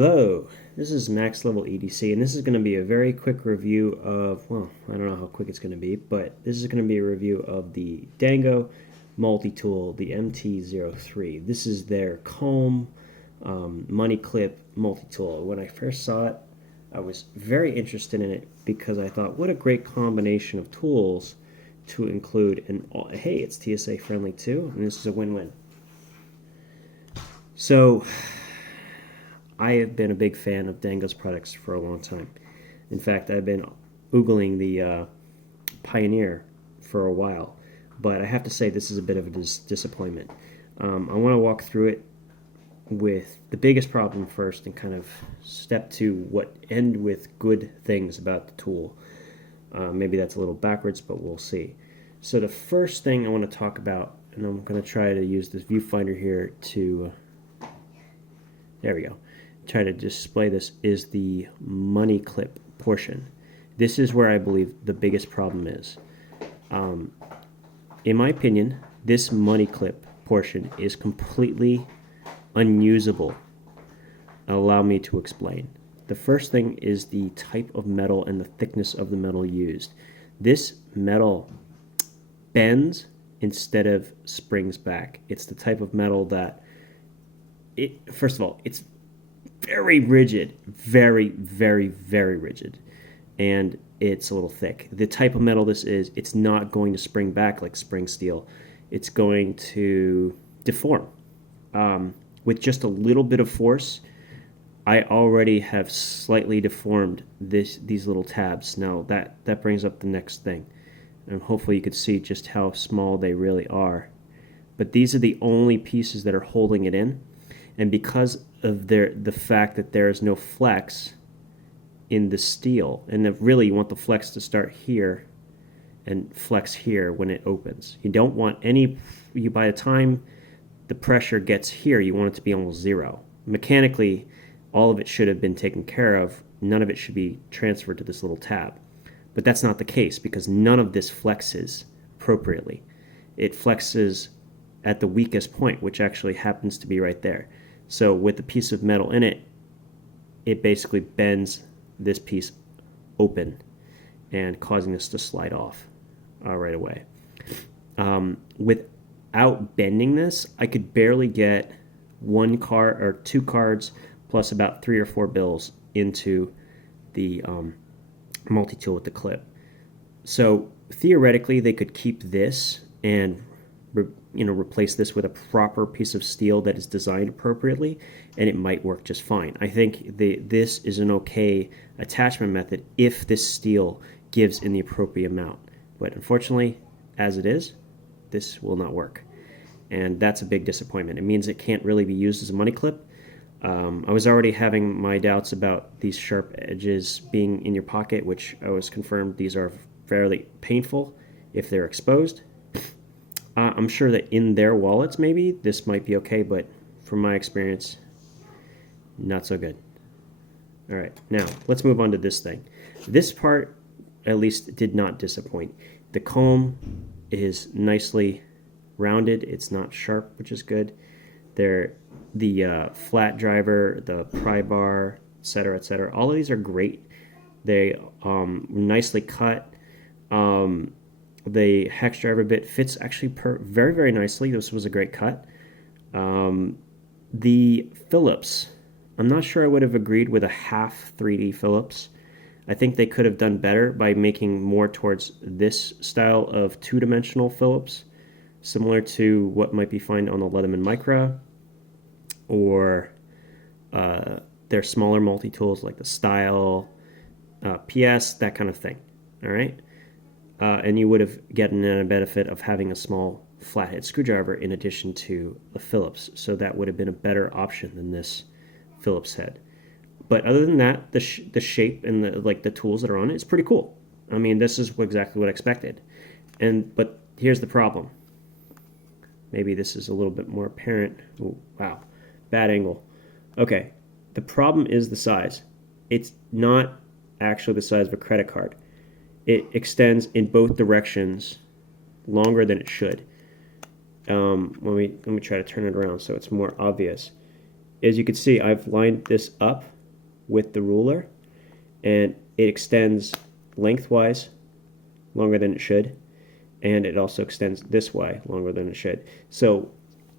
Hello, this is Max Level EDC, and this is going to be a very quick review of, well, I don't know how quick it's going to be, but this is going to be a review of the Dango multi-tool, the MT03. This is their comb money clip multi-tool. When I first saw it, I was very interested in it because I thought, what a great combination of tools to include, and hey, it's Tsa Friendly too, and this is a win-win. So, I have been a big fan of Dango's products for a long time. In fact, I've been oogling the Pioneer for a while, but I have to say this is a bit of a disappointment. I want to walk through it with the biggest problem first and kind of step to what end with good things about the tool. Maybe that's a little backwards, but we'll see. So the first thing I want to talk about, and I'm going to try to use this viewfinder here to, there we go, try to display this, is the money clip portion. This is where I believe the biggest problem is. In my opinion, this money clip portion is completely unusable. Allow me to explain. The first thing is the type of metal and the thickness of the metal used. This metal bends instead of springs back. It's the type of metal that, first of all, it's very rigid, very, very, very rigid, and it's a little thick. The type of metal this is, it's not going to spring back like spring steel. It's going to deform. With just a little bit of force, I already have slightly deformed these little tabs. Now that brings up the next thing, and hopefully you could see just how small they really are. But these are the only pieces that are holding it in. And because of the fact that there is no flex in the steel, and really you want the flex to start here and flex here when it opens. You don't want by the time the pressure gets here, you want it to be almost zero. Mechanically, all of it should have been taken care of. None of it should be transferred to this little tab. But that's not the case because none of this flexes appropriately. It flexes at the weakest point, which actually happens to be right there. So with a piece of metal in it, it basically bends this piece open and causing this to slide off right away. Without bending this, I could barely get one card or two cards plus about 3 or 4 bills into the multi-tool with the clip. So theoretically, they could keep this and replace this with a proper piece of steel that is designed appropriately, and it might work just fine. I think this is an okay attachment method if this steel gives in the appropriate amount. But unfortunately, as it is, this will not work. And that's a big disappointment. It means it can't really be used as a money clip. I was already having my doubts about these sharp edges being in your pocket, which I was confirmed these are fairly painful if they're exposed. I'm sure that in their wallets maybe this might be okay, but from my experience, not so good. All right, now let's move on to this thing. This part at least did not disappoint. The comb is nicely rounded. It's not sharp, which is good. The flat driver, the pry bar, etc., all of these are great. They nicely cut. The hex driver bit fits actually very, very nicely. This was a great cut. The Phillips, I'm not sure I would have agreed with a half 3D Phillips. I think they could have done better by making more towards this style of two-dimensional Phillips, similar to what might be found on the Leatherman Micra, or their smaller multi-tools like the Style, PS, that kind of thing. All right? And you would have gotten a benefit of having a small flathead screwdriver in addition to the Phillips. So that would have been a better option than this Phillips head. But other than that, the shape and the tools that are on it is pretty cool. I mean, this is exactly what I expected. But here's the problem. Maybe this is a little bit more apparent. Ooh, wow, bad angle. Okay, the problem is the size. It's not actually the size of a credit card. It extends in both directions longer than it should. Let me try to turn it around so it's more obvious. as you can see, I've lined this up with the ruler, and it extends lengthwise longer than it should, and it also extends this way longer than it should. So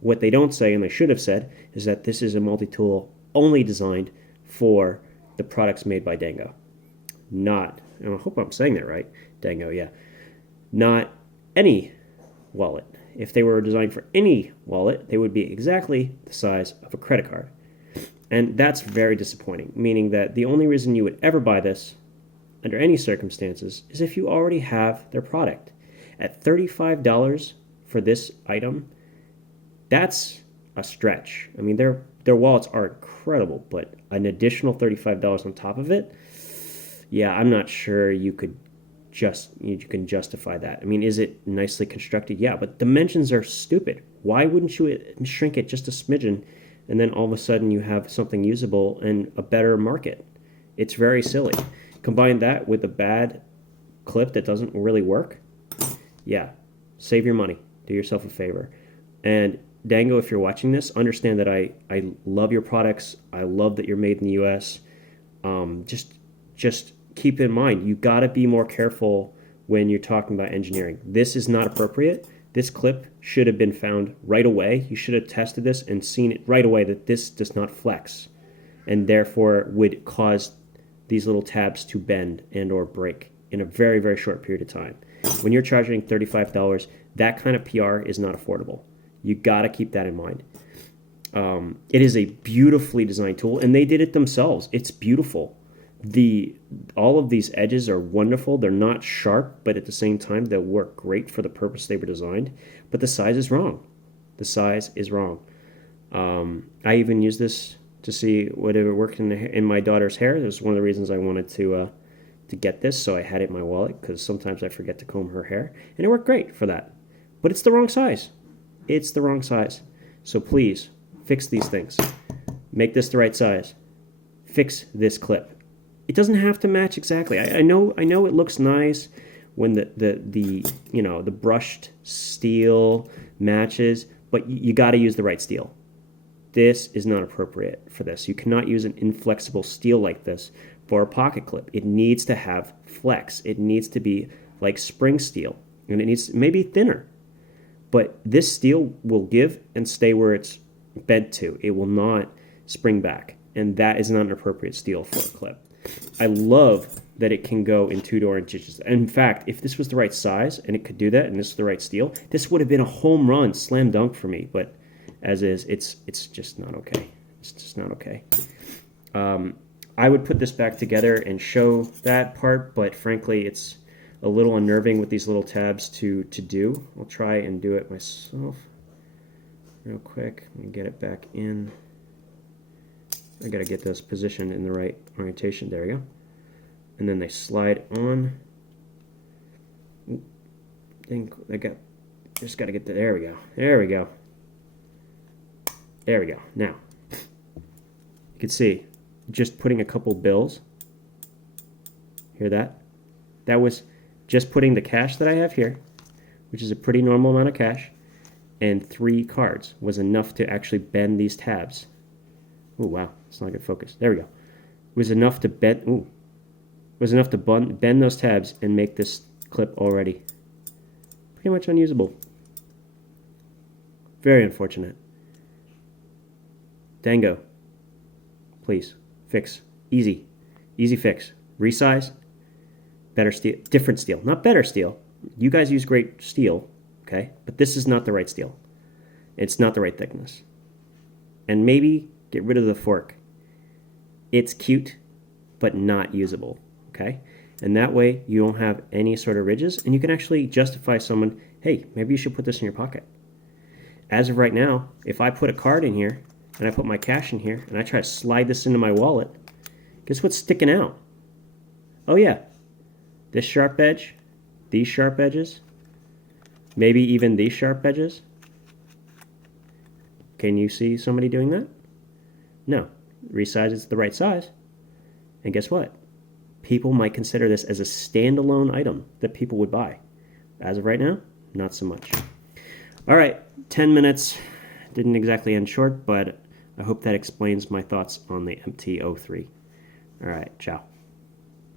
what they don't say, and they should have said, is that this is a multi-tool only designed for the products made by Dango. Not, and I hope I'm saying that right, Dango, yeah. Not any wallet. If they were designed for any wallet, they would be exactly the size of a credit card. And that's very disappointing, meaning that the only reason you would ever buy this under any circumstances is if you already have their product. At $35 for this item, that's a stretch. I mean, their wallets are incredible, but an additional $35 on top of it, yeah, I'm not sure you can justify that. I mean, is it nicely constructed? Yeah, but dimensions are stupid. Why wouldn't you shrink it just a smidgen, and then all of a sudden you have something usable and a better market? It's very silly. Combine that with a bad clip that doesn't really work. Yeah, save your money. Do yourself a favor. And Dango, if you're watching this, understand that I love your products. I love that you're made in the U.S. Just keep in mind, you got to be more careful when you're talking about engineering. This is not appropriate. This clip should have been found right away. You should have tested this and seen it right away that this does not flex, and therefore would cause these little tabs to bend and or break in a very, very short period of time. When you're charging $35, that kind of PR is not affordable. You got to keep that in mind. It is a beautifully designed tool, and they did it themselves. It's beautiful. All of these edges are wonderful. They're not sharp, but at the same time, they'll work great for the purpose they were designed. But the size is wrong. The size is wrong. I even used this to see whatever worked in my daughter's hair. It was one of the reasons I wanted to get this, so I had it in my wallet, because sometimes I forget to comb her hair, and it worked great for that. But it's the wrong size. It's the wrong size. So please, fix these things. Make this the right size. Fix this clip. It doesn't have to match exactly. I know it looks nice when the brushed steel matches, but you got to use the right steel. This is not appropriate for this. You cannot use an inflexible steel like this for a pocket clip. It needs to have flex. It needs to be like spring steel, and it needs maybe thinner. But this steel will give and stay where it's bent to. It will not spring back, and that is not an appropriate steel for a clip. I love that it can go in 2 door inches. In fact, if this was the right size and it could do that, and this is the right steel, this would have been a home run, slam dunk for me. But as is, it's just not okay. It's just not okay. I would put this back together and show that part, but frankly, it's a little unnerving with these little tabs to do. I'll try and do it myself real quick. Let me get it back in. I gotta get those positioned in the right orientation. There we go. And then they slide on. Just gotta get there we go. There we go. There we go. Now, you can see, just putting a couple bills. Hear that? That was just putting the cash that I have here, which is a pretty normal amount of cash, and 3 cards was enough to actually bend these tabs. Oh wow, it's not good focus. There we go. Was enough to bend. Was enough to bend those tabs and make this clip already pretty much unusable. Very unfortunate. Dango, please fix. Easy fix. Resize. Better steel, different steel, not better steel. You guys use great steel, okay? But this is not the right steel. It's not the right thickness. And maybe get rid of the fork. It's cute, but not usable, okay? And that way you don't have any sort of ridges, and you can actually justify someone, hey, maybe you should put this in your pocket. As of right now, if I put a card in here, and I put my cash in here, and I try to slide this into my wallet, guess what's sticking out? Oh yeah, this sharp edge, these sharp edges, maybe even these sharp edges. Can you see somebody doing that? No. Resize is the right size. And guess what? People might consider this as a standalone item that people would buy. As of right now, not so much. All right, 10 minutes. Didn't exactly end short, but I hope that explains my thoughts on the MT03. All right, ciao.